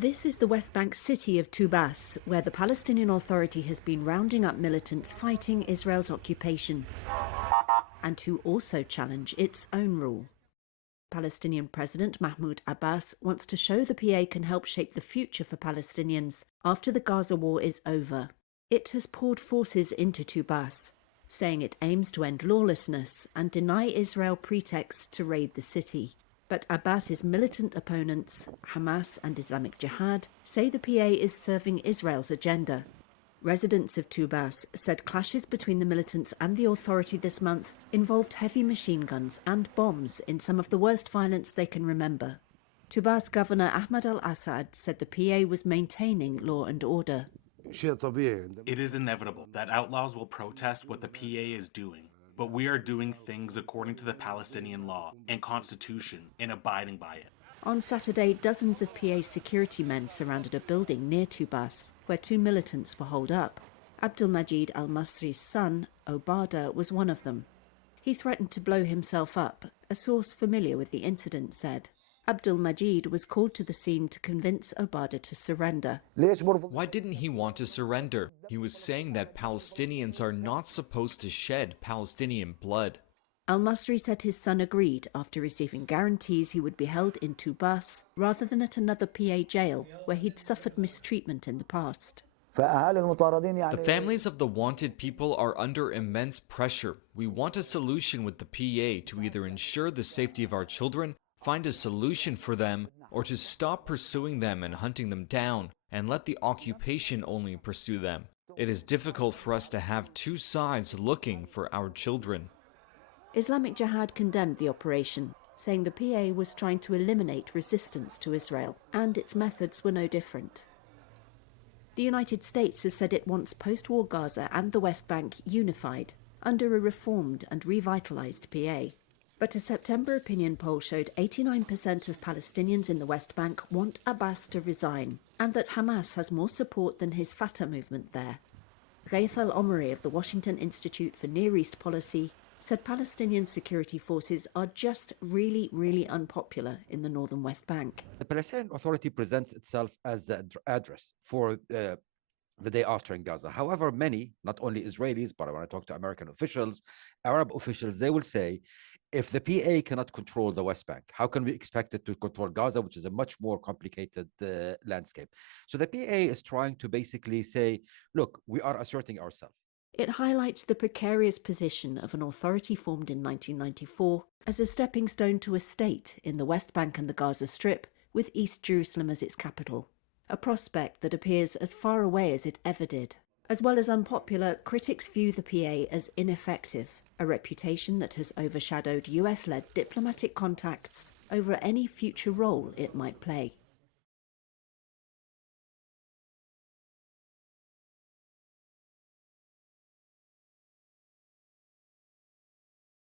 This is the West Bank city of Tubas, where the Palestinian Authority has been rounding up militants fighting Israel's occupation and who also challenge its own rule. Palestinian President Mahmoud Abbas wants to show the PA can help shape the future for Palestinians after the Gaza war is over. It has poured forces into Tubas, saying it aims to end lawlessness and deny Israel pretexts to raid the city. But Abbas's militant opponents, Hamas and Islamic Jihad, say the PA is serving Israel's agenda. Residents of Tubas said clashes between the militants and the authority this month involved heavy machine guns and bombs in some of the worst violence they can remember. Tubas Governor Ahmad al-Assad said the PA was maintaining law and order. It is inevitable that outlaws will protest what the PA is doing. But we are doing things according to the Palestinian law and constitution and abiding by it. On Saturday, dozens of PA security men surrounded a building near Tubas, where two militants were holed up. Abdulmajid al-Masri's son, Obada, was one of them. He threatened to blow himself up, a source familiar with the incident said. Abdulmajid was called to the scene to convince Obada to surrender. Why didn't he want to surrender? He was saying that Palestinians are not supposed to shed Palestinian blood. Al-Masri said his son agreed after receiving guarantees he would be held in Tubas rather than at another PA jail where he'd suffered mistreatment in the past. The families of the wanted people are under immense pressure. We want a solution with the PA to either ensure the safety of our children, find a solution for them, or to stop pursuing them and hunting them down, and let the occupation only pursue them. It is difficult for us to have two sides looking for our children. Islamic Jihad condemned the operation, saying the PA was trying to eliminate resistance to Israel, and its methods were no different. The United States has said it wants post-war Gaza and the West Bank unified, under a reformed and revitalized PA. But a September opinion poll showed 89% of Palestinians in the West Bank want Abbas to resign, and that Hamas has more support than his Fatah movement there. Ghaith al-Omari of the Washington Institute for Near East Policy said Palestinian security forces are just really unpopular in the northern West Bank. The Palestinian Authority presents itself as the address for the day after in Gaza. However, many, not only Israelis, but when I talk to American officials, Arab officials, they will say, if the PA cannot control the West Bank, how can we expect it to control Gaza, which is a much more complicated landscape? So the PA is trying to basically say, look, we are asserting ourselves. It highlights the precarious position of an authority formed in 1994 as a stepping stone to a state in the West Bank and the Gaza Strip, with East Jerusalem as its capital, a prospect that appears as far away as it ever did. As well as unpopular, critics view the PA as ineffective, a reputation that has overshadowed US-led diplomatic contacts over any future role it might play.